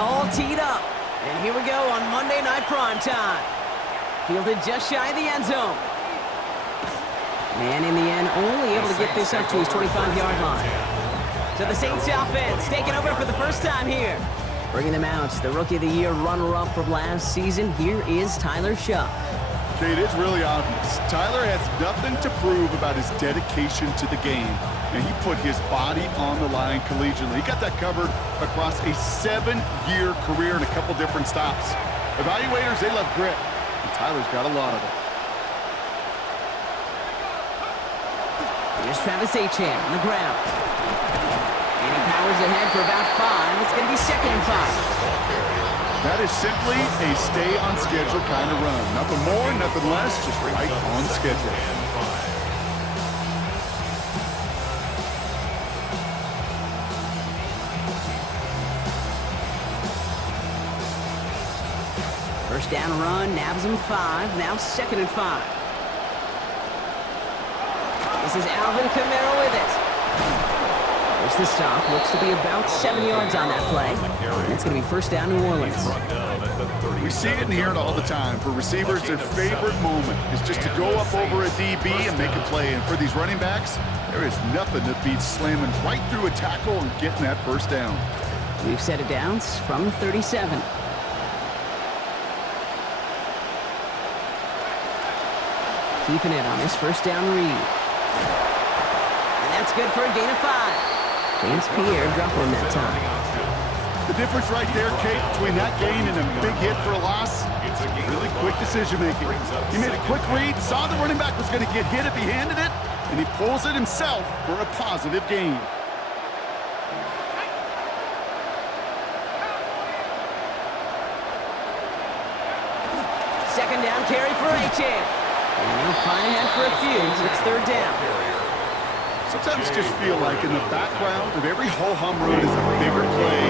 all teed up. And here we go on Monday Night Primetime. Fielded just shy of the end zone. And in the end, only able to get this up to his 25-yard line. So the Saints offense taking over for the first time here. Bringing them out, the Rookie of the Year runner-up from last season. Here is Tyler Shuck. Okay, it is really obvious. Tyler has nothing to prove about his dedication to the game. And he put his body on the line collegiately. He got that covered across a 7-year career in a couple different stops. Evaluators, they love grit. And Tyler's got a lot of it. Here's Travis Achan on the ground. And he powers ahead for about 5. It's going to be 2nd and 5. That is simply a stay-on-schedule kind of run. Nothing more, nothing less, just right on schedule. First down run, nabs him 5. Now 2nd and 5. This is Alvin Kamara with it. There's the stop. Looks to be about 7 yards on that play. And it's going to be first down New Orleans. We see it and hear it all the time. For receivers, their favorite moment is just to go up over a DB and make a play. And for these running backs, there is nothing that beats slamming right through a tackle and getting that first down. We've set it down from 37. Keeping it on this first down read. And that's good for a gain of 5. James Pierre dropped him that time. The difference right there, Kate, between that gain and a big hit for a loss, it's really quick decision-making. He made a quick read, saw the running back was going to get hit if he handed it, and he pulls it himself for a positive gain. Second down carry for Achan. And he'll find ahead for a few. It's 3rd down. Sometimes just feel like in the background of every ho-hum run is a bigger play.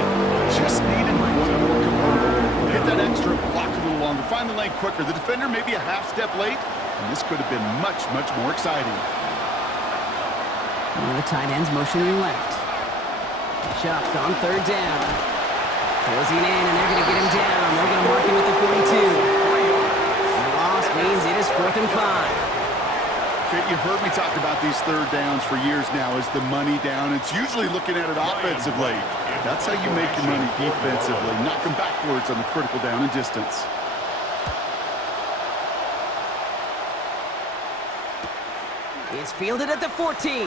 Just needed one more component. Hit that extra, block a little longer, find the lane quicker. The defender may be a half step late, and this could have been much, much more exciting. One of the tight ends motioning left. Shuck on 3rd down. Closing in, and they're going to get him down. They're going to mark him at the 42. And the loss means it is 4th and 5. Okay, you've heard me talk about these 3rd downs for years now as the money down. It's usually looking at it offensively. That's how you make your money defensively. Knock them backwards on the critical down and distance. It's fielded at the 14. And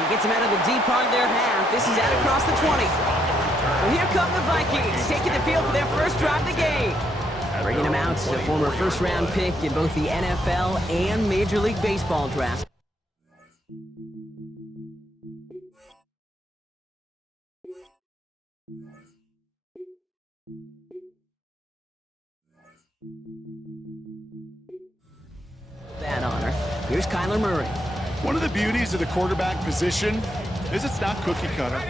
he gets him out of the deep part of their half. This is out across the 20. So here come the Vikings, taking the field for their first drive of the game. Bringing him out, a former first-round pick in both the NFL and Major League Baseball drafts. That honor. Here's Kyler Murray. One of the beauties of the quarterback position is it's not cookie cutter.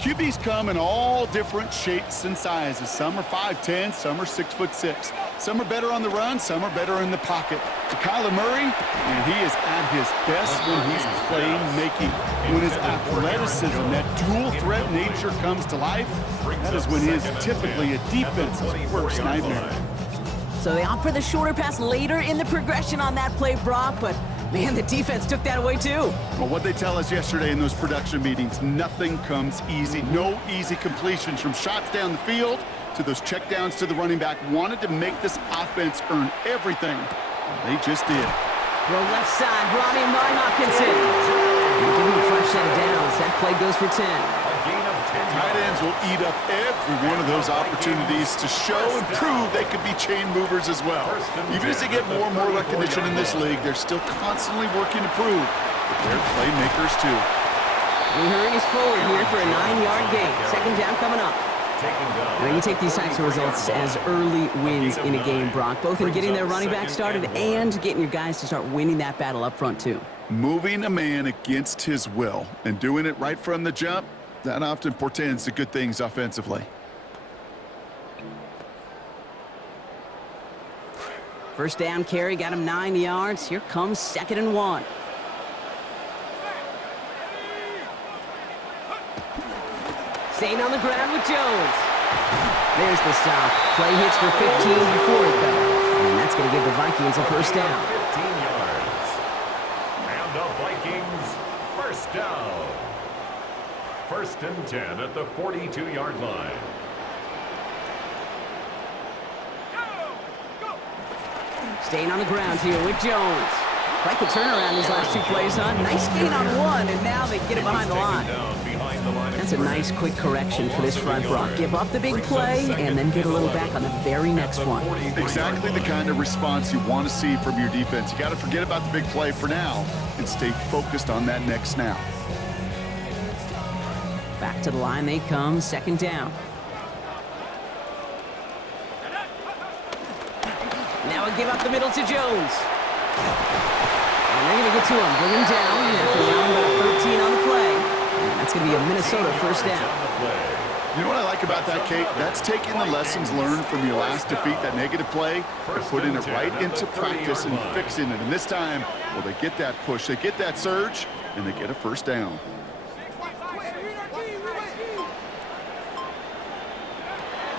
QBs come in all different shapes and sizes. Some are 5'10", some are 6'6". Some are better on the run, some are better in the pocket. To Kyler Murray, and he is at his best when he's playmaking. When his athleticism, that dual threat nature comes to life, that is when he is typically a defense's worst nightmare. So they opt for the shorter pass later in the progression on that play, Brock, but man, the defense took that away too. Well, what they tell us yesterday in those production meetings, nothing comes easy. No easy completions from shots down the field to those checkdowns to the running back. Wanted to make this offense earn everything. They just did. Throw left side, brought in by Hopkinson. And give him a fresh set of downs. That play goes for 10. Tight ends will eat up every one of those opportunities to show and prove they could be chain movers as well. Even as they get more and more recognition in this league, they're still constantly working to prove that they're playmakers too. He hurries forward here for a 9-yard gain. Second down coming up. Now you take these types of results as early wins in a game, Brock, both in getting their running back started and getting your guys to start winning that battle up front too. Moving a man against his will and doing it right from the jump, that often portends to good things offensively. First down carry, got him 9 yards. Here comes 2nd and 1. Staying on the ground with Jones. There's the stop. Play hits for 15 before it, though. And that's going to give the Vikings a first down. 15 yards. And the Vikings, first down. First and 10 at the 42-yard line. Staying on the ground here with Jones. Quite the turnaround these last two plays, huh? Nice gain on one, and now they get it behind the line. That's a nice quick correction for this front, Brock. Give up the big play, and then get a little back on the very next one. Exactly the kind of response you want to see from your defense. You got to forget about the big play for now and stay focused on that next snap. Back to the line they come, second down. Now a give up the middle to Jones. And they're going to get to him, bring him down after allowing about 13 on the play. And that's going to be a Minnesota first down. You know what I like about that, Kate? That's taking the lessons learned from your last defeat, that negative play, and putting it right into practice and fixing it. And this time, well, they get that push, they get that surge, and they get a first down.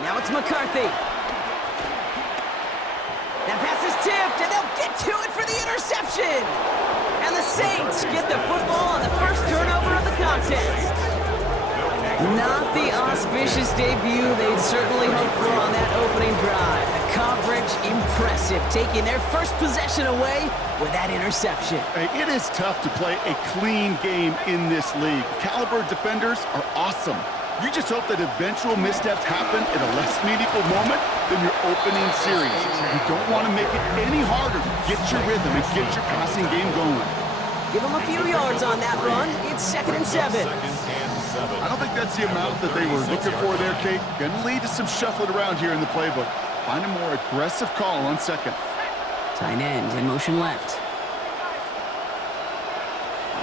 Now it's McCarthy. That pass is tipped, and they'll get to it for the interception. And the Saints get the football on the first turnover of the contest. Not the auspicious debut they'd certainly hoped for on that opening drive. The coverage, impressive, taking their first possession away with that interception. Hey, it is tough to play a clean game in this league. Caliber defenders are awesome. You just hope that eventual missteps happen in a less meaningful moment than your opening series. You don't want to make it any harder to get your rhythm and get your passing game going. Give them a few yards on that run. It's 2nd and 7. I don't think that's the amount that they were looking for there, Kate. Going to lead to some shuffling around here in the playbook. Find a more aggressive call on second. Tight end in motion left.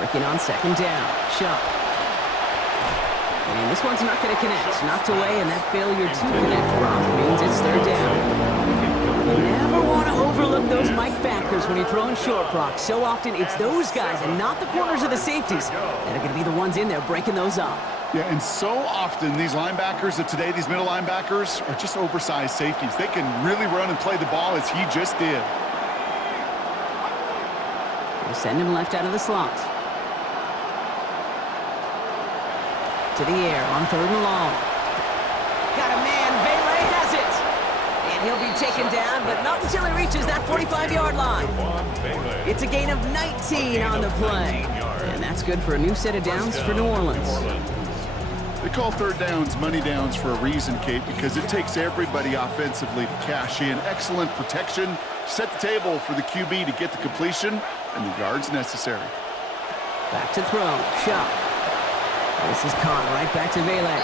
Working on second down. Shuck. And this one's not going to connect. Knocked away, and that failure to connect, Brock, means it's third down. You never want to overlook those Mike backers when you're throwing short, Brock. So often it's those guys and not the corners or the safeties that are going to be the ones in there breaking those up. Yeah, and so often these linebackers of today, these middle linebackers, are just oversized safeties. They can really run and play the ball as he just did. They'll send him left out of the slot. To the air on 3rd and long. Got a man, Vele has it. And he'll be taken down, but not until he reaches that 45-yard line. It's a gain of 19 on the play. And that's good for a new set of downs for New Orleans. They call third downs money downs for a reason, Kate, because it takes everybody offensively to cash in. Excellent protection, set the table for the QB to get the completion and the yards necessary. Back to throw, Shuck. This is caught right back to Vele.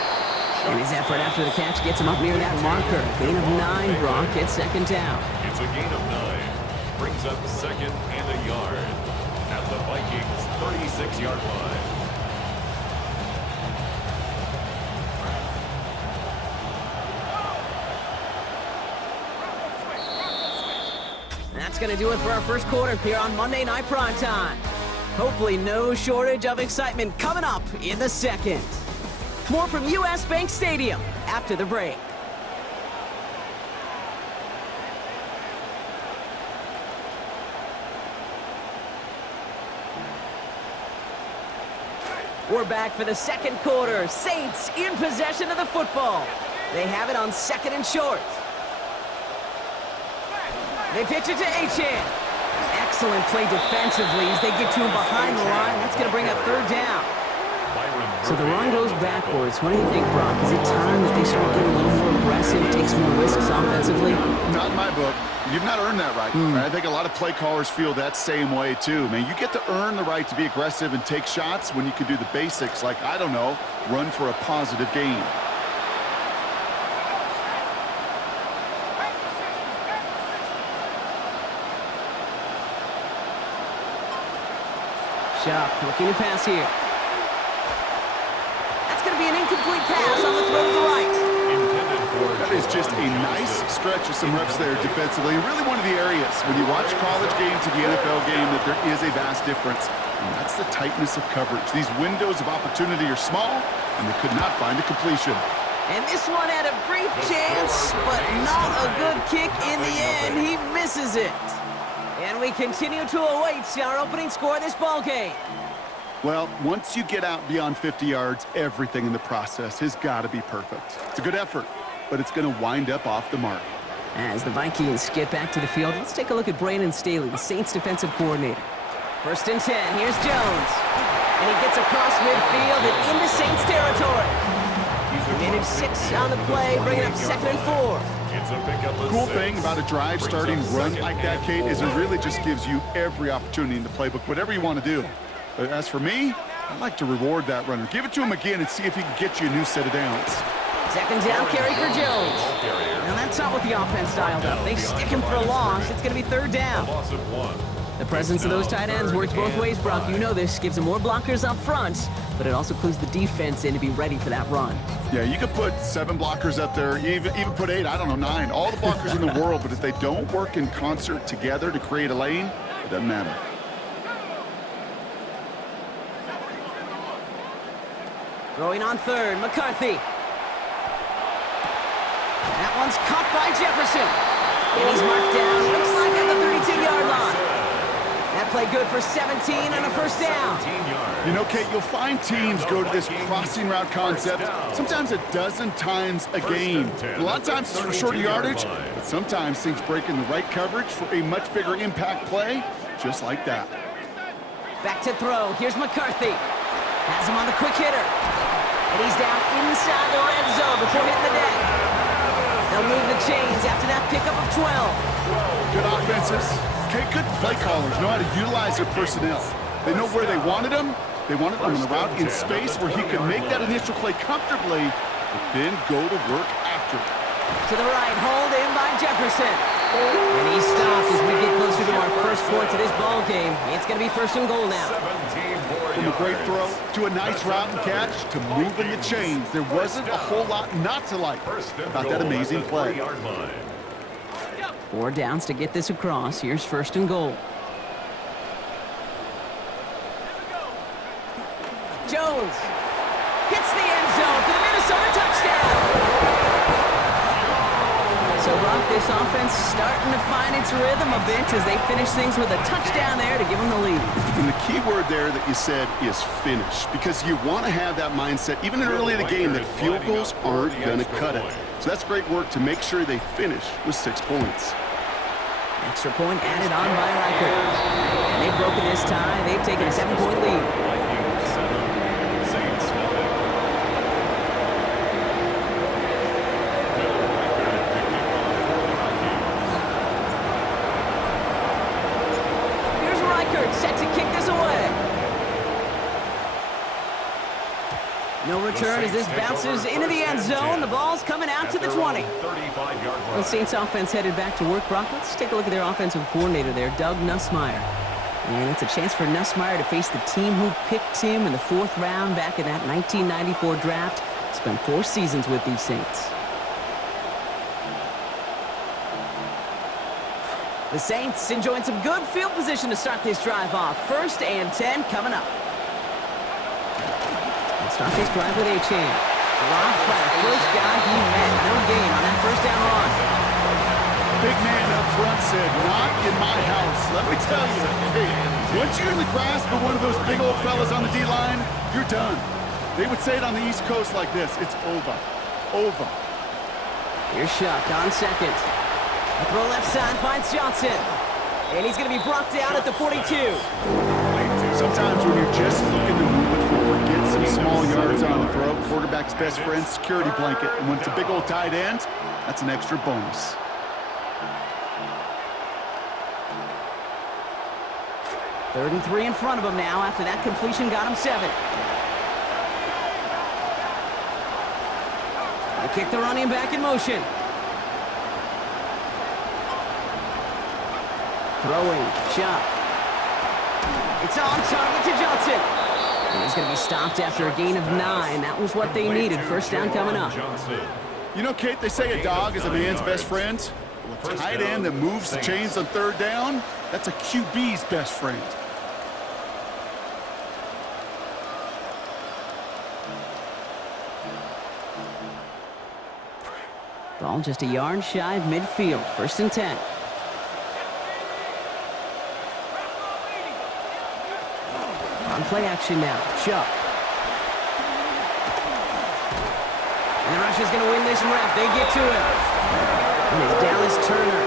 And his effort after the catch gets him up near that marker. Gain of 9, Brock. It's second down. It's a gain of 9. Brings up 2nd and a yard at the Vikings' 36-yard line. That's going to do it for our first quarter here on Monday Night Primetime. Hopefully no shortage of excitement coming up in the second. More from U.S. Bank Stadium after the break. We're back for the second quarter. Saints in possession of the football. They have it on 2nd and short. They pitch it to Achane. Excellent play defensively as they get to him behind the line. That's going to bring up 3rd down. So the run goes backwards. What do you think, Brock? Is it time that they start getting a little more aggressive, take some more risks offensively? Not in my book. You've not earned that right. I think a lot of play callers feel that same way, too. Man, you get to earn the right to be aggressive and take shots when you can do the basics, like, I don't know, run for a positive gain. Shuck looking to pass here. That's going to be an incomplete pass on the throw to the right. That is just a nice stretch of some reps there defensively. Really one of the areas when you watch college game to the NFL game that there is a vast difference. And that's the tightness of coverage. These windows of opportunity are small, and they could not find a completion. And this one had a brief chance, but not a good kick in the end. He misses it. And we continue to await our opening score of this ball game. Well, once you get out beyond 50 yards, everything in the process has got to be perfect. It's a good effort, but it's going to wind up off the mark. As the Vikings get back to the field, let's take a look at Brandon Staley, the Saints defensive coordinator. 1st and 10, here's Jones. And he gets across midfield and into Saints territory. He managed 6 on the play, bringing up 2nd and 4. The cool thing about a drive starting run like that, Kate, is it really just gives you every opportunity in the playbook, whatever you want to do. But as for me, I like to reward that runner. Give it to him again and see if he can get you a new set of downs. 2nd down carry for Jones. Now that's not what the offense dialed up. They stick him for a loss. It's going to be 3rd down. The presence of those tight ends works both ways, Brock. You know this. Gives them more blockers up front, but it also clues the defense in to be ready for that run. Yeah, you could put 7 blockers up there, even put 8, I don't know, 9. All the blockers in the world, but if they don't work in concert together to create a lane, it doesn't matter. Throwing on 3rd, McCarthy. That one's caught by Jefferson. And he's marked down, looks like at the 32-yard line. That play good for 17 and a 1st down. You know, Kate, you'll find teams go to this crossing route concept sometimes a dozen times a game. A lot of times it's for shorter yardage, but sometimes things break in the right coverage for a much bigger impact play, just like that. Back to throw. Here's McCarthy. Has him on the quick hitter. And he's down inside the red zone before hitting the deck. They'll move the chains after that pickup of 12. Good offenses. Okay, good play callers know how to utilize their personnel. They know where they wanted them. They wanted them on the route in space where he could make that initial play comfortably, but then go to work after it. To the right, hold in by Jefferson. And he stopped as we get closer to our first point to this ball game. It's going to be 1st and goal now. From a great throw to a nice route and catch to moving the chains, there wasn't a whole lot not to like about that amazing play. 4 downs to get this across. Here's 1st and goal. Jones hits the end zone for the Minnesota touchdown. So, Brock, this offense starting to find its rhythm a bit as they finish things with a touchdown there to give them the lead. And the key word there that you said is finish, because you want to have that mindset, even early in the game, that field goals aren't going to cut it. So that's great work to make sure they finish with 6 points. Extra point added on by Riker. And they've broken this tie. They've taken a 7-point lead. Set to kick this away. No return as this bounces into the end zone. The ball's coming out to the 20. The Saints offense headed back to work, Brock. Let's take a look at their offensive coordinator there, Doug Nussmeier. And it's a chance for Nussmeier to face the team who picked him in the 4th round back in that 1994 draft. Spent 4 seasons with these Saints. The Saints enjoying some good field position to start this drive off. 1st and 10 coming up. Let's start this drive with A-Chain. Dropped by the first guy he met. No gain on that 1st down run. Big man up front said, not in my house. Let me tell you, hey, once you're in the grasp of one of those big old fellas on the D-line, you're done. They would say it on the East Coast like this. It's over. Over. Here's Shuck on 2nd. The throw left side finds Johnson. And he's going to be brought down at the 42. Sometimes when you're just looking to move it forward, get some small yards on the throw, quarterback's best friend, security blanket. And when it's a big old tight end, that's an extra bonus. Third and 3 in front of him now after that completion got him 7. They kick the running back in motion. Throwing, Chuck. It's on target to Johnson. And he's going to be stopped after a gain of 9. That was what they needed. 1st down coming up. You know, Kate, they say a dog is a man's best friend. Well, a tight end that moves the chains on third down, that's a QB's best friend. Ball just a yard shy of midfield. 1st and 10. On play action now. Chuck. And the rush is going to win this rep. They get to him. And it's Dallas Turner.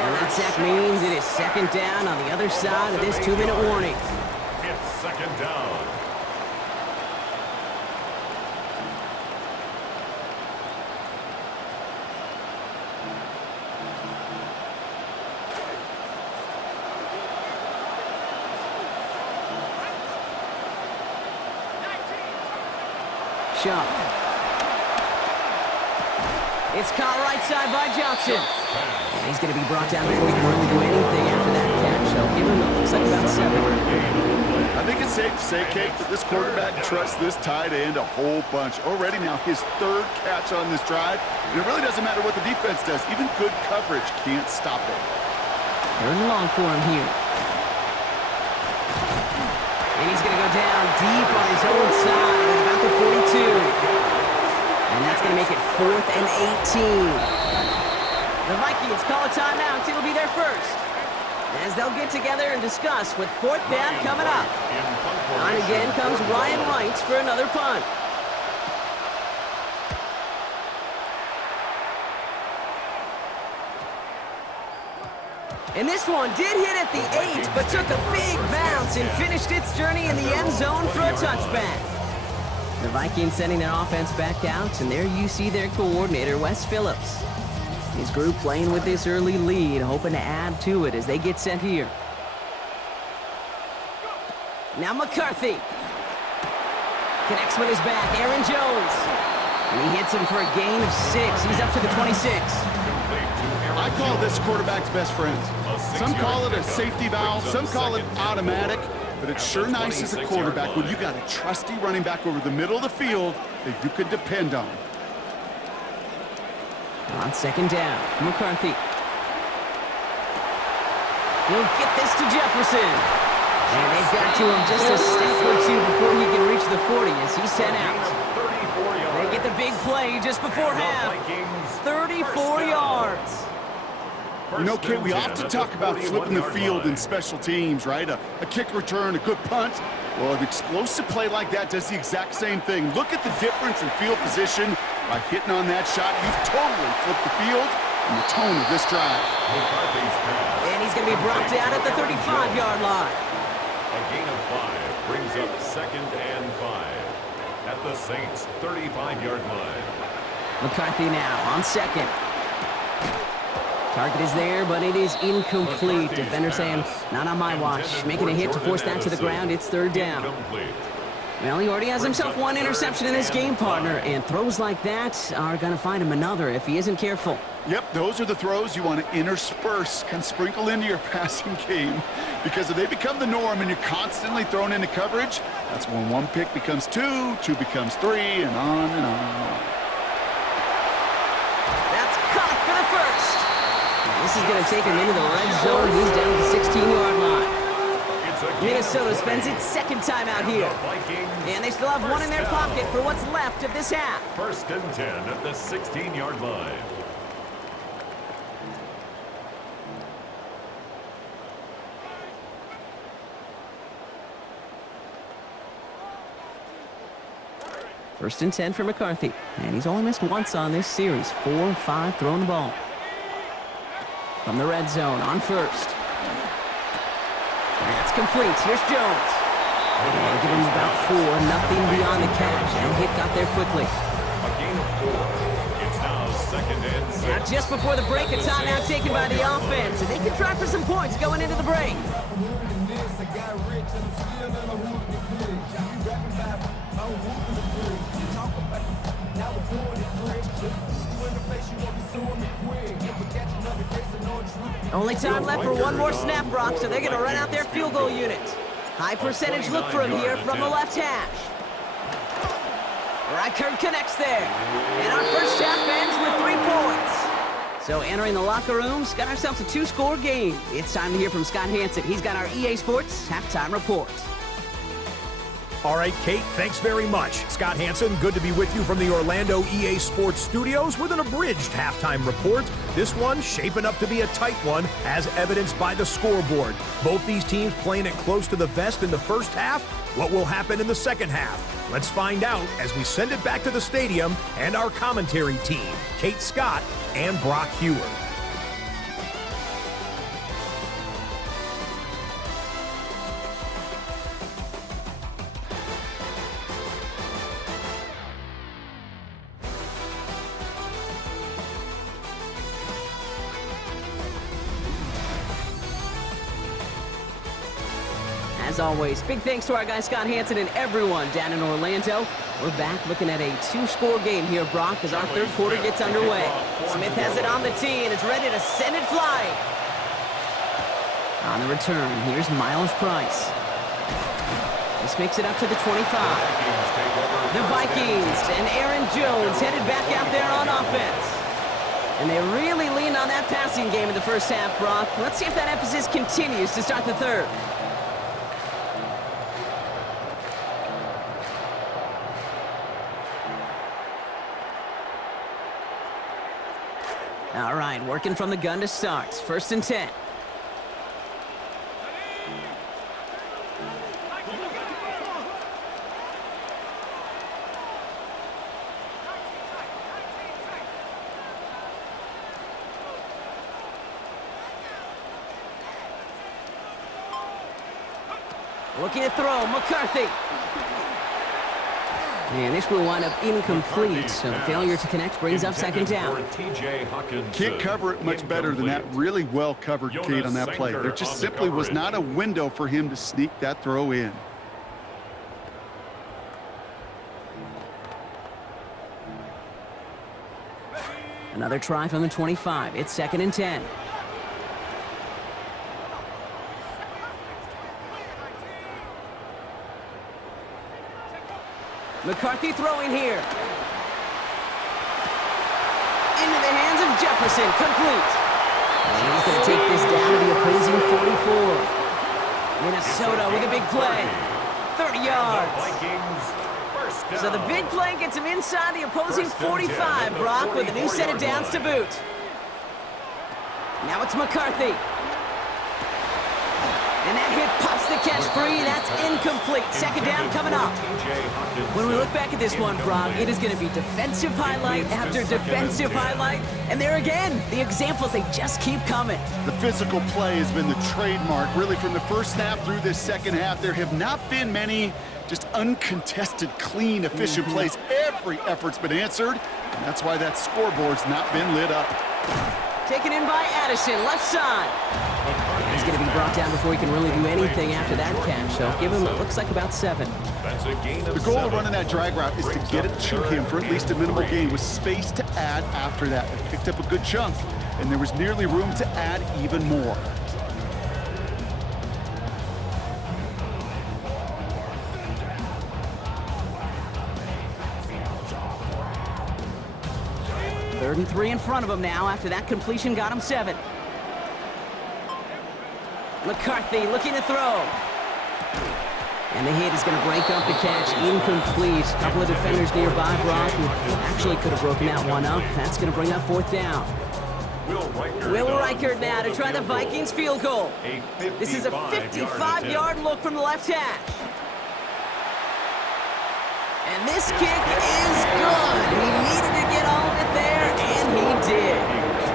And that sack means it is 2nd down on the other side of this 2-minute warning. It's 2nd down. Chuck. It's caught right side by Johnson. And he's going to be brought down before he can really do anything after that catch. So give him, looks like about 7. I think it's safe to say, Kate, that this quarterback trusts this tight end a whole bunch. Already now his 3rd catch on this drive. And it really doesn't matter what the defense does. Even good coverage can't stop it. 3rd and long for him here. And he's going to go down deep on his own side at about the 42. And that's going to make it 4th and 18. The Vikings call a timeout. It'll be their first. As they'll get together and discuss with 4th down coming up. On again comes Ryan Wright for another punt. And this one did hit at the 8, but took a big bounce and finished its journey in the end zone for a touchback. The Vikings sending their offense back out, and there you see their coordinator, Wes Phillips. His group playing with this early lead, hoping to add to it as they get set here. Now McCarthy. Connects with his back, Aaron Jones. And he hits him for a gain of 6. He's up to the 26. I call this quarterback's best friend. Some call it a safety valve, some call it automatic, but it's sure nice as a quarterback when you got a trusty running back over the middle of the field that you can depend on. On 2nd down, McCarthy. He'll get this to Jefferson. And they've got to him just a step or 2 before he can reach the 40 as he's sent out. They get the big play just before half. 34 yards. You know, Kate, we often talk about flipping the field in special teams, right? A kick return, a good punt. Well, an explosive play like that does the exact same thing. Look at the difference in field position. By hitting on that shot, you've totally flipped the field and the tone of this drive. And he's going to be brought down at the 35-yard line. A gain of 5 brings up 2nd and 5 at the Saints' 35-yard line. McCarthy now on 2nd. Target is there, but it is incomplete. Defender saying, not on my watch. Making a hit to force that to the ground. It's 3rd down. Well, he already has himself 1 interception in this game, partner, and throws like that are going to find him another if he isn't careful. Yep, those are the throws you want to intersperse, kind of sprinkle into your passing game, because if they become the norm and you're constantly thrown into coverage, that's when 1 pick becomes 2, 2 becomes 3, and on and on. That's caught for the first. And this is going to take him into the red zone. He's down to the 16-yard line. Minnesota spends its 2nd time out here. And they still have 1 in their pocket for what's left of this half. 1st and 10 at the 16-yard line. First and 10 for McCarthy. And he's only missed once on this series. 4 of 5 throwing the ball. From the red zone on 1st. That's complete. Here's Jones. And give him about 4. Nothing beyond the catch. And hit got there quickly. A gain of 4. It's now 2nd and 6. Now just before the break, a timeout taken by the offense. And they can try for some points going into the break. Only time left for 1 more snap, Brock, so they're going to run out their field goal unit. High percentage look for him here from the left hash. Reichert connects there. And our first half ends with 3 points. So entering the locker rooms, got ourselves a 2-score game. It's time to hear from Scott Hansen. He's got our EA Sports halftime report. All right, Kate, thanks very much. Scott Hansen, good to be with you from the Orlando EA Sports Studios with an abridged halftime report. This one shaping up to be a tight one, as evidenced by the scoreboard. Both these teams playing it close to the vest in the first half. What will happen in the second half? Let's find out as we send it back to the stadium and our commentary team, Kate Scott and Brock Hewer. As always, big thanks to our guy Scott Hansen and everyone down in Orlando. We're back looking at a 2-score game here, Brock, as our third quarter gets underway. Smith has it on the tee, and it's ready to send it flying. On the return, here's Miles Price. This makes it up to the 25. The Vikings and Aaron Jones headed back out there on offense. And they really leaned on that passing game in the first half, Brock. Let's see if that emphasis continues to start the third. All right, working from the gun to start. 1st and 10. Looking to throw, McCarthy. And this will wind up incomplete, so the failure to connect brings up 2nd down. Can't cover it much better than that. Really well covered, Kate, on that play. There just simply was not a window for him to sneak that throw in. Another try from the 25. It's 2nd and 10. McCarthy throwing here. Into the hands of Jefferson, complete. And he's going to take this down to the opposing 44. Minnesota with a big play. 30 yards. So the big play gets him inside the opposing 45, Brock, with a new set of downs to boot. Now it's McCarthy. And that hit pops the catch free. That's incomplete. 2nd down coming up. When we look back at this one, Brock, it is going to be defensive highlight after defensive highlight. And there again, the examples, they just keep coming. The physical play has been the trademark. Really, from the first snap through this second half, there have not been many just uncontested, clean, efficient plays. Every effort's been answered, and that's why that scoreboard's not been lit up. Taken in by Addison, left side. He's going to be brought down before he can really do anything after that catch. So give him, it looks like, about 7. The goal of running that drag route is to get it to him for at least a minimal gain with space to add after that. They picked up a good chunk, and there was nearly room to add even more. Third and 3 in front of him now after that completion got him 7. McCarthy looking to throw. And the hit is going to break up the catch. Incomplete. A couple of defenders nearby, Brock, who actually could have broken that one up. That's going to bring up 4th down. Will Reichert now to try the Vikings field goal. This is a 55-yard look from the left hash. And this kick is good. He needed to get all of it there, and he did.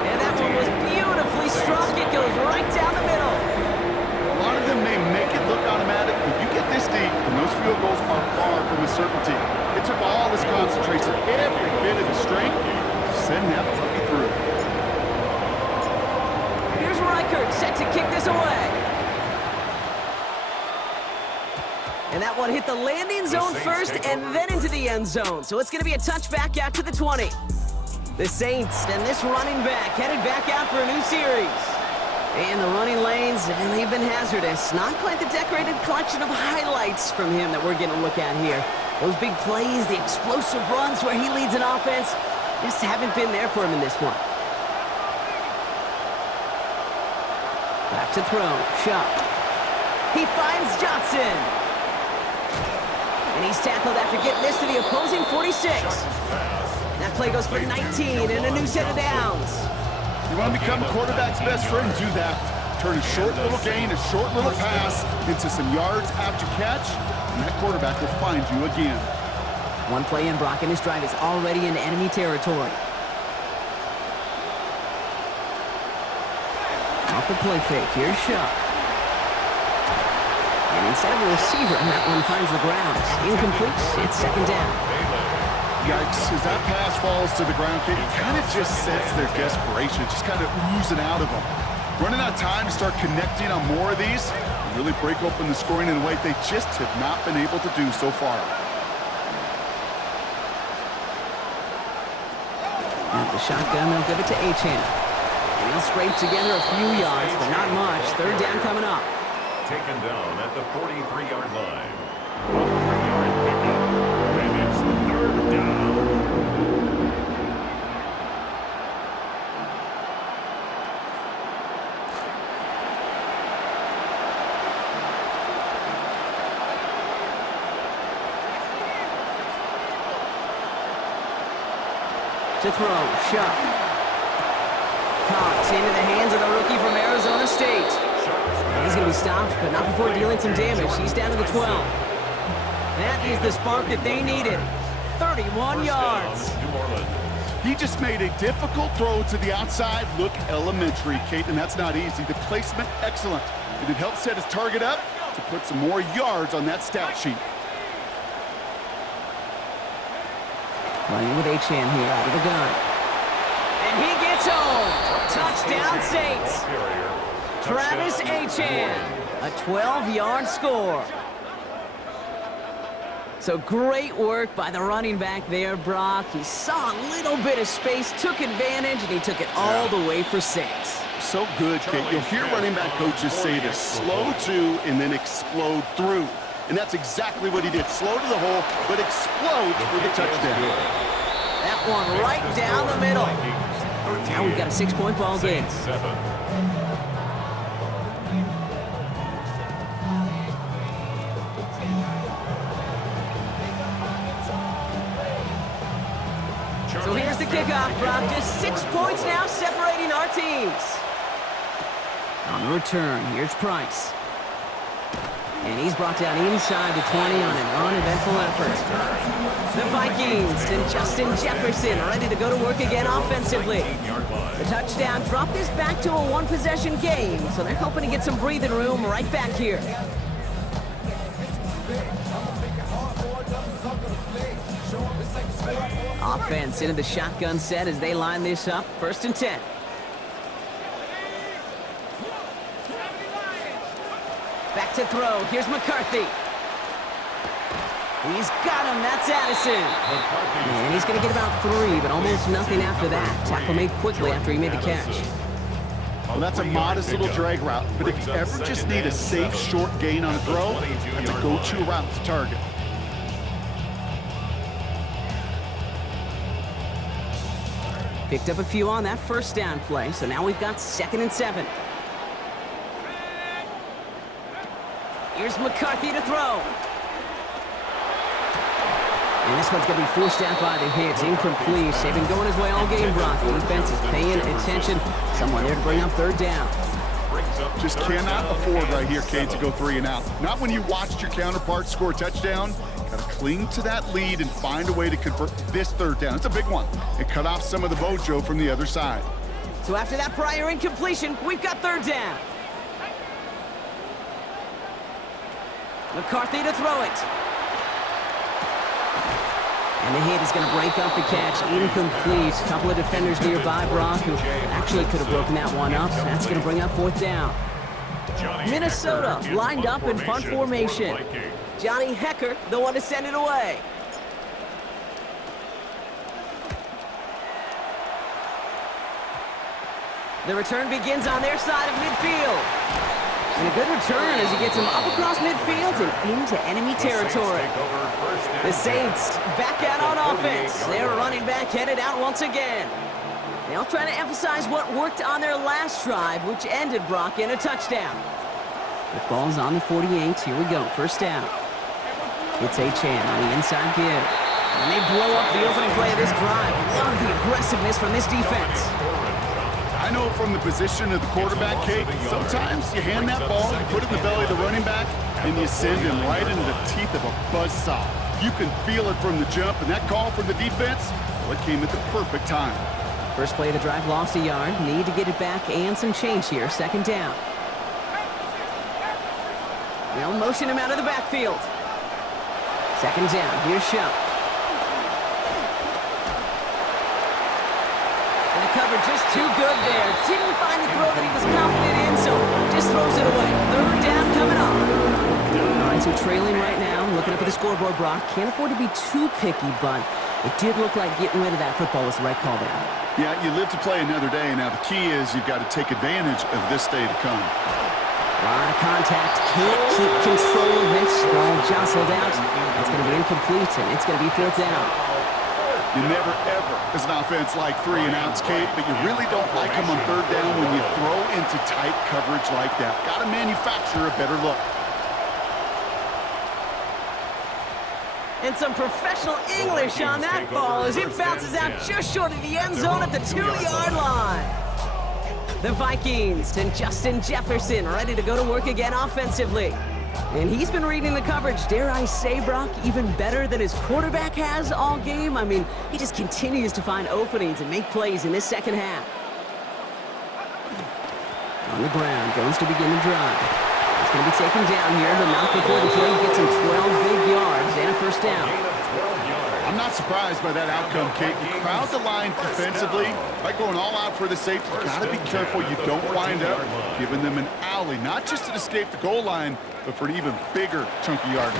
And that one was beautifully struck. It goes right down the middle. A lot of them may make it look automatic, but you get this deep, and those field goals are far from a certainty. It took all this concentration, every bit of his strength, to send that puppy through. Here's Reichert set to kick this away. And that one hit the landing zone first and then into the end zone. So it's going to be a touchback out to the 20. The Saints and this running back headed back out for a new series. And the running lanes, and they've been hazardous. Not quite the decorated collection of highlights from him that we're going to look at here. Those big plays, the explosive runs where he leads an offense, just haven't been there for him in this one. Back to throw. Shuck. He finds Johnson. And he's tackled after getting this to the opposing 46. That play goes for 19 and a new set of downs. You want to become a quarterback's best friend? Do that. Turn a short little gain, a short little pass into some yards after catch, and that quarterback will find you again. One play in, Brock, and his drive is already in enemy territory. Off the play fake, here's Shuck. And instead of a receiver, that one finds the ground. Incomplete, it's second down. Yikes, as that pass falls to the ground, it kind of just sets their desperation, just kind of oozing out of them. Running out of time to start connecting on more of these and really break open the scoring in a way they just have not been able to do so far. At the shotgun, they'll give it to Achane. And he'll scrape together a few yards, but not much. Third down coming up. Taken down at the 43-yard line. A 3-yard pickup, and it's third down. To throw, Shuck. Caught into the hands of the rookie from Arizona State. And he's going to be stopped, but not before dealing some damage. He's down to the 12. That is the spark that they needed. 31 yards. He just made a difficult throw to the outside look elementary, Kate, and that's not easy. The placement, excellent. And it helped set his target up to put some more yards on that stat sheet. Running with Achane here out of the gun. And he gets home. Touchdown Saints. Travis Achane. A 12-yard score. So great work by the running back there, Brock. He saw a little bit of space, took advantage, and he took it all the way for 6. So good, Kate. You'll hear running back coaches say this: slow to and then explode through. And that's exactly what he did. Slow to the hole, but explode for the touchdown. That one right down the middle. Now we've got a 6-point ball game. So here's the kickoff, Brock. Just 6 points now separating our teams. On the return, here's Price. And he's brought down inside the 20 on an uneventful effort. The Vikings and Justin Jefferson are ready to go to work again offensively. The touchdown dropped this back to a one-possession game, so they're hoping to get some breathing room right back here. Offense into the shotgun set as they line this up. 1st and 10. Back to throw. Here's McCarthy. He's got him. That's Addison. And he's going to get about 3, but almost nothing after that. Tackle made quickly after he made the catch. Well, that's a modest little drag route, but if you ever just need a safe, short gain on a throw, that's a go-to route to target. Picked up a few on that first down play, so now we've got 2nd and 7. Here's McCarthy to throw. And this one's going to be forced out by the hits. Incomplete. They've been going his way all game, Brock. The defense is paying attention. Someone there to bring up 3rd down. Just cannot afford right here, Kate, to go 3 and out. Not when you watched your counterpart score a touchdown. Got to cling to that lead and find a way to convert this 3rd down. It's a big one. And cut off some of the mojo from the other side. So after that prior incompletion, we've got 3rd down. McCarthy to throw it. And the hit is going to break up the catch. Incomplete. A couple of defenders nearby, Brock, who actually could have broken that one up. That's going to bring up 4th down. Minnesota lined up in punt formation. Johnny Hecker, the one to send it away. The return begins on their side of midfield. And a good return as he gets him up across midfield and into enemy territory. The Saints back out on offense. Their running back headed out once again. They'll try to emphasize what worked on their last drive, which ended, Brock, in a touchdown. The ball's on the 48. Here we go. First down. It's Achan on the inside give. And they blow up the opening play of this drive. Love the aggressiveness from this defense. I know from the position of the quarterback, Kate, sometimes you hand that ball, you put it in the belly of the running back, and you send him right into the teeth of a buzzsaw. You can feel it from the jump, and that call from the defense, well, it came at the perfect time. First play of the drive lost a yard. Need to get it back and some change here. Second down. They'll motion him out of the backfield. Second down. Here's Shuck. And the cover just too good there. Didn't find the throw that he was confident in, so just throws it away. Third down coming up. All right, so trailing right now. Looking up at the scoreboard, Brock. Can't afford to be too picky, but it did look like getting rid of that football was the right call there. Yeah, you live to play another day. Now, the key is you've got to take advantage of this day to come. A lot of contact. Can't keep control of this. Ball jostled out. It's going to be incomplete, and it's going to be fourth down. You never, ever, as an offense, like 3-and-outs, Kate, but you really don't like them on third down when you throw into tight coverage like that. Got to manufacture a better look. And some professional English on that ball as it bounces out just short of the end zone at the 2-yard line. The Vikings and Justin Jefferson ready to go to work again offensively. And he's been reading the coverage, dare I say, Brock, even better than his quarterback has all game. I mean, he just continues to find openings and make plays in this second half. On the ground, goes to begin the drive. He's going to be taken down here, but not before the play gets him 12 big yards and a first down. I'm not surprised by that outcome, Kate. You crowd the line defensively by going all out for the safety. You got to be careful you don't wind up giving them an alley, not just to escape the goal line, but for an even bigger chunk of yardage.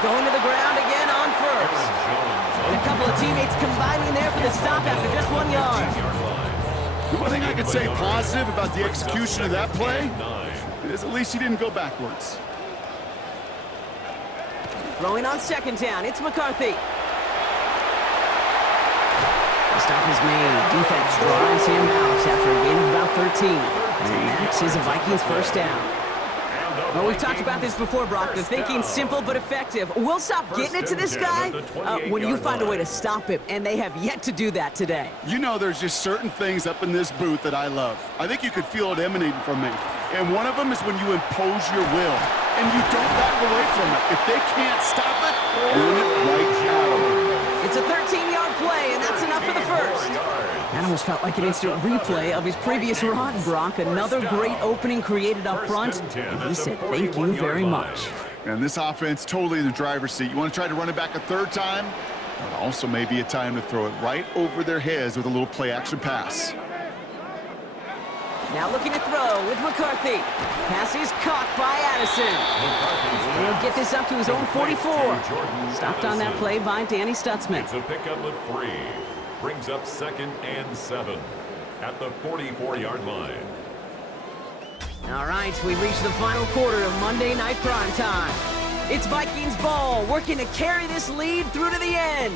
Going to the ground again on first. And a couple of teammates combining there for the stop after just 1 yard. The one thing I could say positive about the execution of that play is at least he didn't go backwards. Throwing on second down, it's McCarthy. The stop is made. Defense drives him out after a gain of about 13. And that is a Vikings first down. Well, we've talked about this before, Brock. The thinking's simple but effective. We'll stop getting it to this guy when you find a way to stop him, and they have yet to do that today. You know, there's just certain things up in this booth that I love. I think you could feel it emanating from me. And one of them is when you impose your will, and you don't back away from it. If they can't stop it, run it right out. It's a 13-yard play, and that's enough for the first. That almost felt like an instant replay of his previous run, Brock. Another great opening created up front, and he said thank you very much. And this offense totally in the driver's seat. You want to try to run it back a third time, but also maybe a time to throw it right over their heads with a little play-action pass. Now looking to throw with McCarthy. Pass is caught by Addison. And he'll get this up to his own 44. Stopped on that play by Danny Stutzman. It's a pickup of 3. Brings up 2nd and 7 at the 44-yard line. All right, we've reached the final quarter of Monday Night Primetime. It's Vikings ball, working to carry this lead through to the end.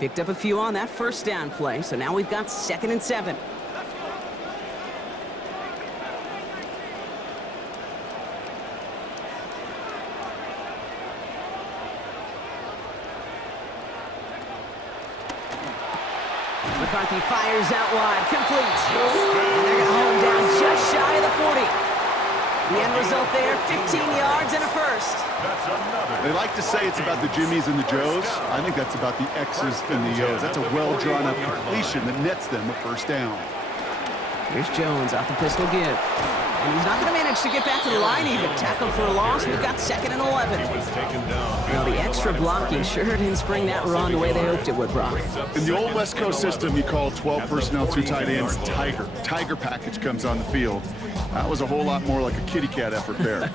Picked up a few on that first down play, so now we've got 2nd and 7. McCarthy fires out wide, complete. And they're going to hold him down just shy of the 40. The end result there, 15 yards and a first. They like to say it's about the Jimmies and the Joes. I think that's about the X's and the O's. That's a well-drawn-up completion that nets them a first down. Here's Jones off the pistol give. And he's not going to manage to get back to the line even. Tackle for a loss. We've got 2nd and 11. Well, the extra blocking sure didn't spring that run the way they hoped it would, Brock. In the old West Coast system, you call 12 personnel, 2 tight ends, Tiger. Tiger package comes on the field. That was a whole lot more like a kitty cat effort there.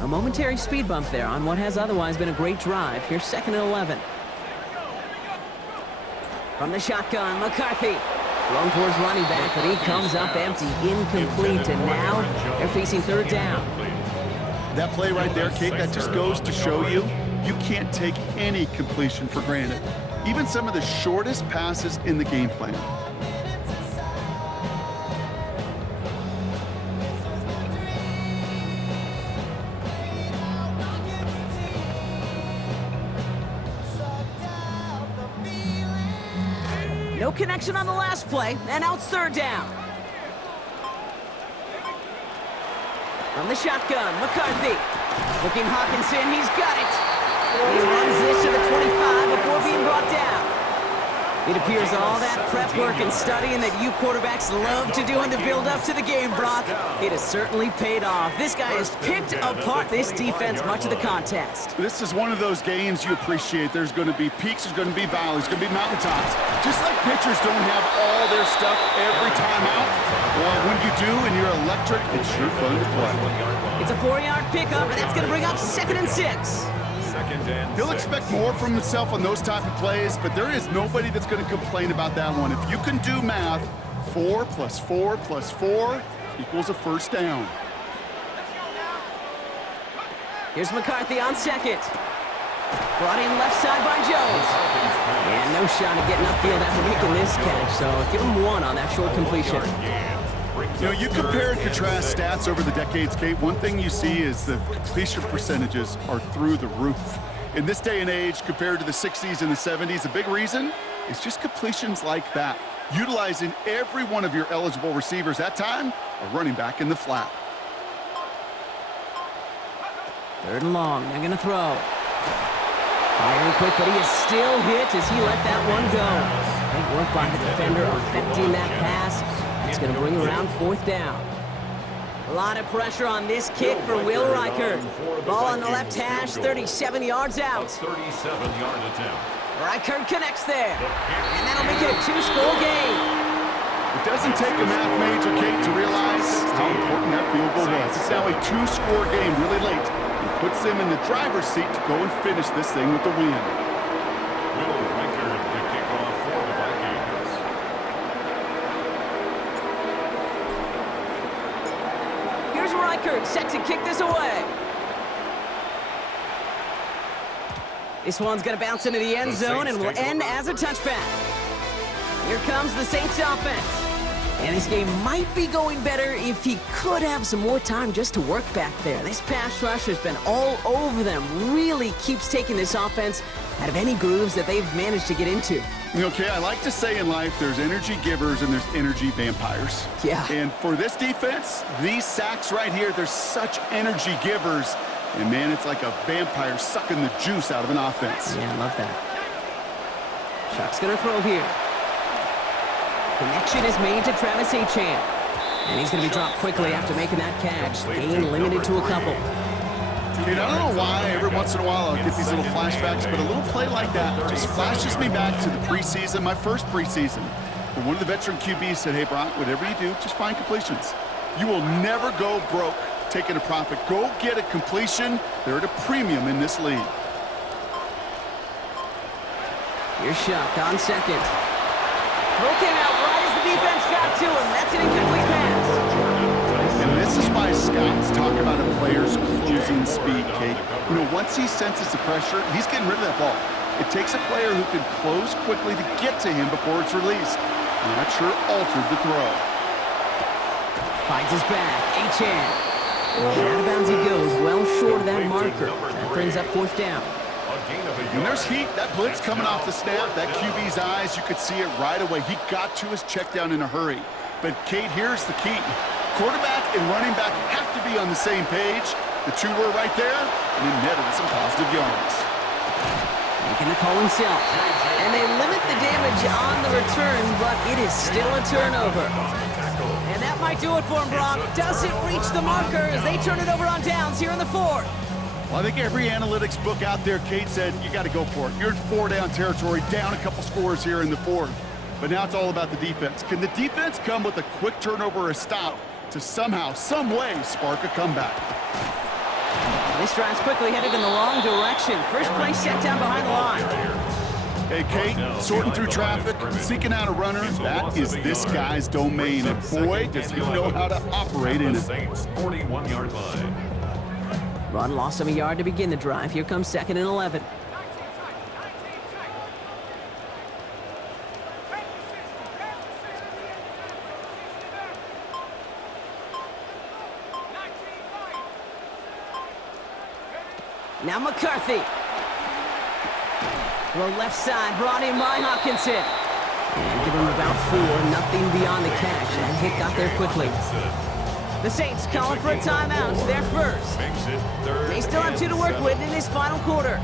A momentary speed bump there on what has otherwise been a great drive. Here's 2nd and 11. From the shotgun, McCarthy. Thrown towards running back, but he comes up empty, incomplete, and now they're facing 3rd down. That play right there, Kate, that just goes to show you, you can't take any completion for granted. Even some of the shortest passes in the game plan. No connection on the last play, and now it's 3rd down. From the shotgun, McCarthy. Looking Hawkinson, he's got it. He runs this to the 25 before being brought down. It appears all that prep work and studying that you quarterbacks love to do in the build-up to the game, Brock, it has certainly paid off. This guy has picked apart this defense much of the contest. This is one of those games you appreciate. There's going to be peaks, there's going to be valleys, there's going to be mountaintops. Just like pitchers don't have all their stuff every time out, well, when you do and you're electric, it's sure fun to play. It's a 4-yard pickup, and that's going to bring up 2nd and 6. He'll expect more from himself on those type of plays, but there is nobody that's going to complain about that one. If you can do math, 4 + 4 + 4 equals a 1st down. Here's McCarthy on 2nd. Brought in left side by Jones. And no shot at getting upfield after making this catch, so give him 1 on that short completion. You know, you compare and contrast stats over the decades, Kate. One thing you see is the completion percentages are through the roof. In this day and age, compared to the 60s and the 70s, a big reason is just completions like that. Utilizing every one of your eligible receivers that time, a running back in the flat. 3rd and long, they're gonna throw. Firing quick, but he is still hit as he let that one go. Great work by the defender affecting that pass. That's going to bring around 4th down. A lot of pressure on this kick for Will Reichert. Ball on the left hash, 37 yards out. 37-yard attempt. Reichert connects there. And that'll make it a 2-score game. It doesn't take a math major, Kate, to realize how important that field goal was. It's now a 2-score game really late. It puts them in the driver's seat to go and finish this thing with the win. Will Reichert to kick off for the Vikings. Here's Reichert set to kick this away. This one's going to bounce into the end zone and will end as a touchback. Here comes the Saints offense. And this game might be going better if he could have some more time just to work back there. This pass rush has been all over them. Really keeps taking this offense out of any grooves that they've managed to get into. Okay, I like to say in life there's energy givers and there's energy vampires. Yeah. And for this defense, these sacks right here, they're such energy givers. And man, it's like a vampire sucking the juice out of an offense. Yeah, I love that. Chuck's gonna throw here. Connection is made to Travis Achane. And he's going to be dropped quickly after making that catch. Gain limited to a couple. Dude, I don't know why every once in a while I'll get these little flashbacks, but a little play like that just flashes me back to the preseason, my first preseason. When one of the veteran QBs said, hey, Brock, whatever you do, just find completions. You will never go broke taking a profit. Go get a completion. They're at a premium in this league. Here's Shuck on 2nd. Throw came out right as the defense got to him. That's an incomplete pass. And this is why scouts talk about a player's closing speed, Kate. You know, once he senses the pressure, he's getting rid of that ball. It takes a player who can close quickly to get to him before it's released. And that sure altered the throw. Finds his back. Achane. And out of bounds he goes, well short of that marker. That brings up 4th down. When there's heat, that blitz coming off the snap, that QB's eyes, you could see it right away. He got to his check down in a hurry. But, Kate, here's the key. Quarterback and running back have to be on the same page. The two were right there, and it netted some positive yards. Making the call himself. And they limit the damage on the return, but it is still a turnover. And that might do it for him, Brock. Doesn't reach the marker as they turn it over on downs here in the fourth. Well, I think every analytics book out there, Kate, said you got to go for it. You're in 4-down territory, down a couple scores here in the fourth. But now it's all about the defense. Can the defense come with a quick turnover or a stop to somehow, some way, spark a comeback? This drive's quickly headed in the wrong direction. First play set down behind the line. Hey, Kate, sorting through traffic, seeking out a runner, that is this guy's domain. And boy, does he know how to operate in it. 41-yard line. Rod lost him a yard to begin the drive. Here comes 2nd and 11. Now McCarthy. Throw left side, brought in by Hopkinson. And give him about 4, nothing beyond the catch. And hit got there quickly. The Saints calling for a timeout. They're first. They still have 2 to work with in this final quarter.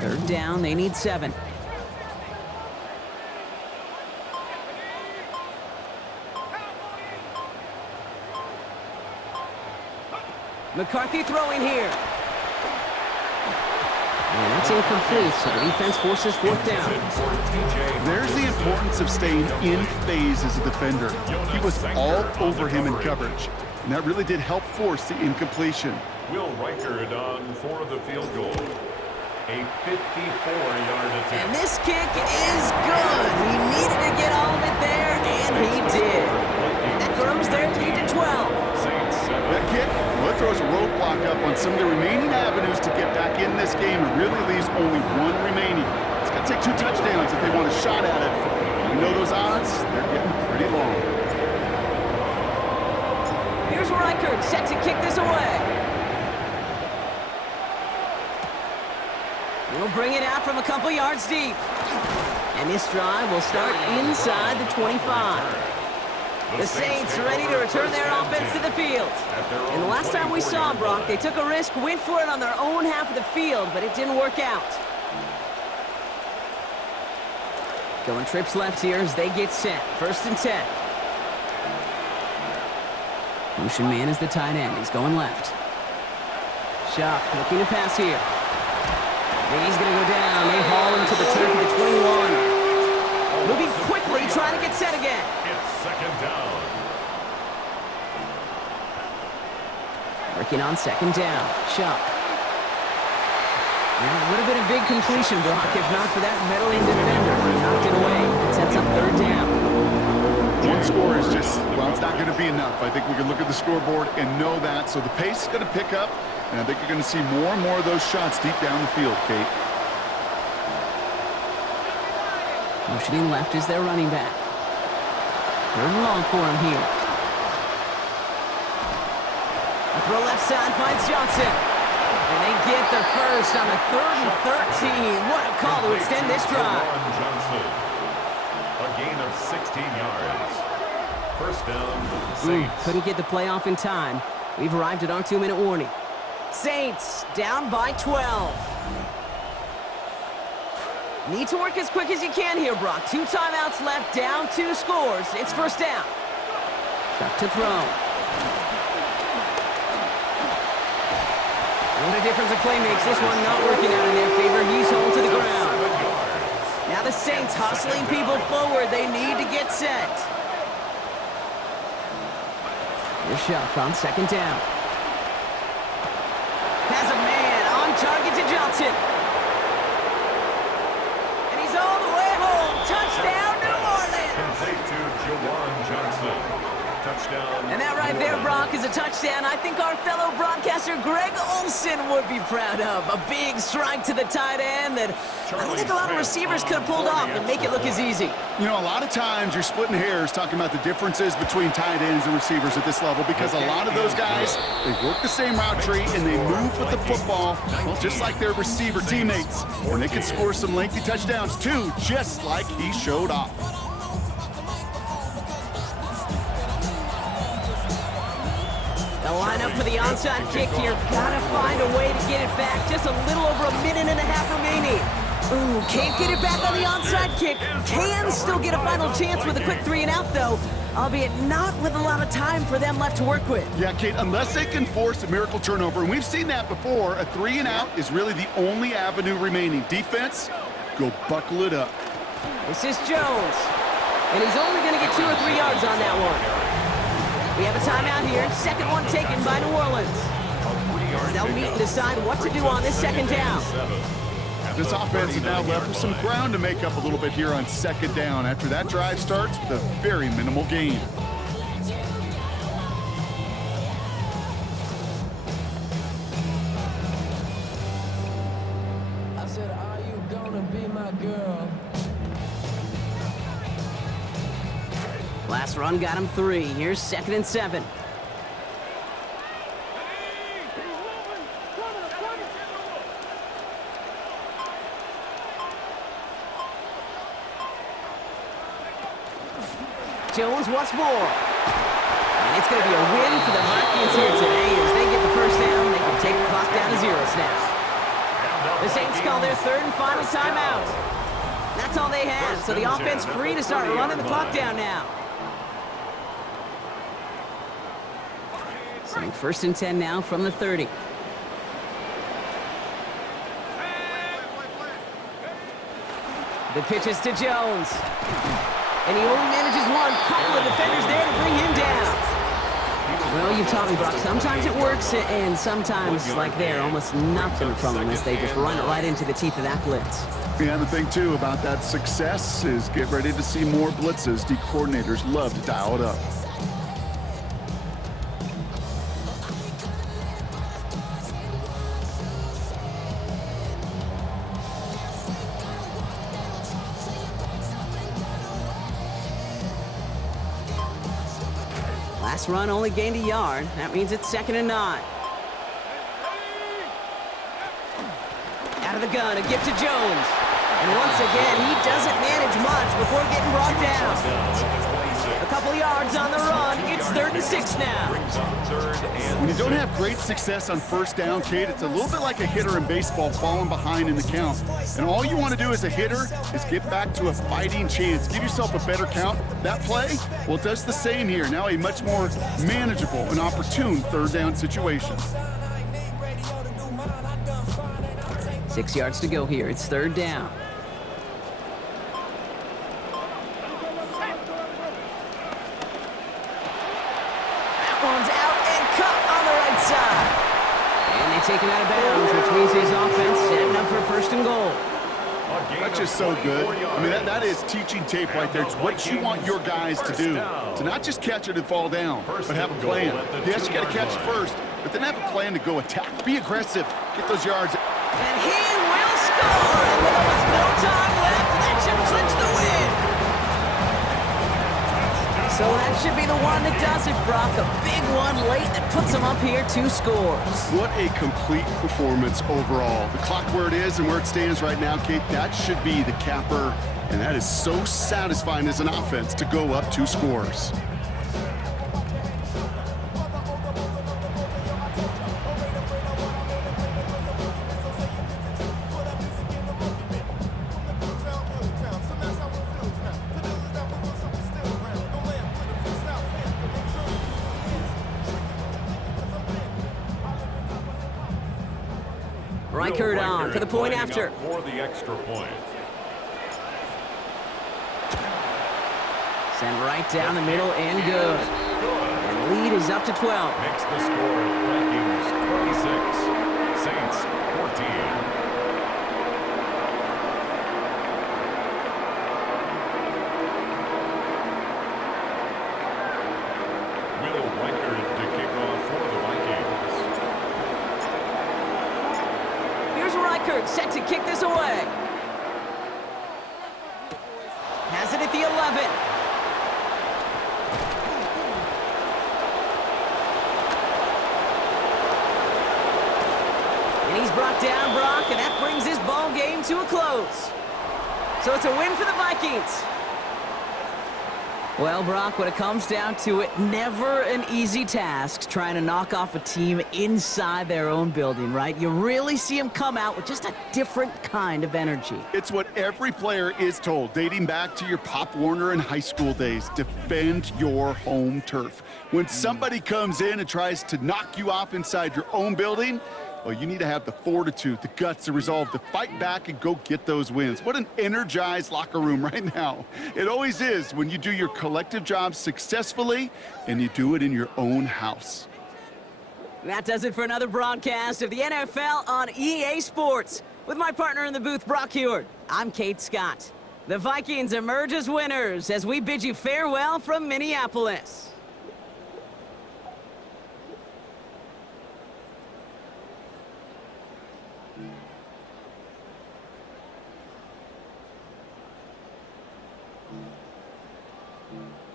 Third down, they need 7. McCarthy throwing here. And that's incomplete, so the defense forces 4th down. There's the importance of staying in phase as a defender. He was all over him in coverage, and that really did help force the incompletion. Will Reichard on for the field goal. A 54-yard attempt. And this kick is good. He needed to get all of it there, and he did. And that grows their lead to 12. That kick, well, it throws a roadblock up on some of the remaining avenues to get back in this game and really leaves only 1 remaining. It's got to take 2 touchdowns if they want a shot at it. You know those odds, they're getting pretty long. Here's Reichard set to kick this away. He'll bring it out from a couple yards deep. And this drive will start inside the 25. The Saints ready to return their offense to the field. And the last time we saw them, Brock, they took a risk, went for it on their own half of the field, but it didn't work out. Going trips left here as they get set. 1st and 10. Motion man is the tight end. He's going left. Shock looking to pass here. And he's going to go down. They haul him to the turf of the 21. Moving quickly, trying to get set again. It's 2nd down. Working on 2nd down. Shock. Now, it would have been a big completion, Brock, if not for that meddling defender. He knocked it away. It sets up 3rd down. 1 score is just, well, it's not going to be enough. I think we can look at the scoreboard and know that. So the pace is going to pick up, and I think you're going to see more and more of those shots deep down the field, Kate. Motioning left is their running back. 3rd and long for him here. A throw left side finds Johnson. And they get the first on a 3rd and 13. What a call to extend this drive. Johnson. A gain of 16 yards. 1st down, Saints. Couldn't get the play off in time. We've arrived at our 2-minute warning. Saints down by 12. Need to work as quick as you can here, Brock. 2 timeouts left, down 2 scores. It's 1st down. Shot to throw. What a difference a play makes. This one not working out in their favor. He's home to the ground. Now the Saints hustling people forward. They need to get set. Here's Shock on 2nd down. Has a man on target to Johnson. All the way home. Touchdown, New Orleans. Complete to Jawan Johnson. Touchdown. And that right there, Brock, is a a touchdown I think our fellow broadcaster Greg Olson would be proud of. A big strike to the tight end that I don't think a lot of receivers could have pulled off and make it look as easy. You know, a lot of times you're splitting hairs talking about the differences between tight ends and receivers at this level because a lot of those guys, they work the same route tree and they move with the football, well, just like their receiver teammates. And they can score some lengthy touchdowns too, just like he showed off. The lineup for the onside kick here. Gotta find a way to get it back. Just a little over a minute and a half remaining. Ooh, can't get it back on the onside kick. Can still get a final chance with a quick 3-and-out, though, albeit not with a lot of time for them left to work with. Yeah, Kate, unless they can force a miracle turnover, and we've seen that before, a 3-and-out is really the only avenue remaining. Defense, go buckle it up. This is Jones, and he's only going to get 2 or 3 yards on that one. We have a timeout here, second one taken by New Orleans. They'll meet and decide what to do on this second down. This offense is now left with some ground to make up a little bit here on second down after that drive starts with a very minimal gain. I said, are you gonna be my girl? Last run got him 3. Here's 2nd and 7. Jones once more. And it's going to be a win for the Vikings here today as they get the first down. They can take the clock down to 0 now. The Saints call their 3rd and final timeout. That's all they have, so the offense free to start running the clock down now. So 1st and 10 now from the 30. The pitch is to Jones. And he only manages one. Couple of defenders there to bring him down. Well, you've taught me, Brock. Sometimes it works, and sometimes, like there, almost nothing from them as they just run it right into the teeth of that blitz. Yeah, and the thing, too, about that success is get ready to see more blitzes. The coordinators love to dial it up. Last run only gained a yard. That means it's 2nd and 9. Out of the gun, a gift to Jones. And once again, he doesn't manage much before getting brought down. A couple yards on the run. It's 3rd and 6 now. When you don't have great success on first down, Kate, it's a little bit like a hitter in baseball falling behind in the count. And all you want to do as a hitter is get back to a fighting chance. Give yourself a better count. That play, well, it does the same here. Now a much more manageable and opportune 3rd down situation. 6 yards to go here. It's 3rd down. One's out and cut on the right side. And they take him out of bounds, which means his offense setting up for 1st and goal. That's just so good. I mean, that is teaching tape right there. It's what you want your guys to do. To not just catch it and fall down, but have a plan. Yes, you got to catch it first, but then have a plan to go attack. Be aggressive. Get those yards. And he will score! And with almost no time left, that should clinch the win. So that should be the one that does it, Brock. A big one late that puts them up here 2 scores. What a complete performance overall. The clock where it is and where it stands right now, Kate, that should be the capper. And that is so satisfying as an offense to go up 2 scores. Reichert on for the point after. For the extra point. Send right down the middle and good. And the lead is up to 12. Makes the score Vikings 26, Saints 14. Will Reichert to kick off set to kick this away. Has it at the 11. And he's brought down, Brock, and that brings this ball game to a close. So it's a win for the Vikings. Well, Brock, when it comes down to it, never an easy task trying to knock off a team inside their own building, right? You really see them come out with just a different kind of energy. It's what every player is told, dating back to your Pop Warner and high school days. Defend your home turf. When somebody comes in and tries to knock you off inside your own building, well, you need to have the fortitude, the guts, the resolve to fight back and go get those wins. What an energized locker room right now. It always is when you do your collective job successfully and you do it in your own house. That does it for another broadcast of the NFL on EA Sports. With my partner in the booth, Brock Heward, I'm Kate Scott. The Vikings emerge as winners as we bid you farewell from Minneapolis. Mm.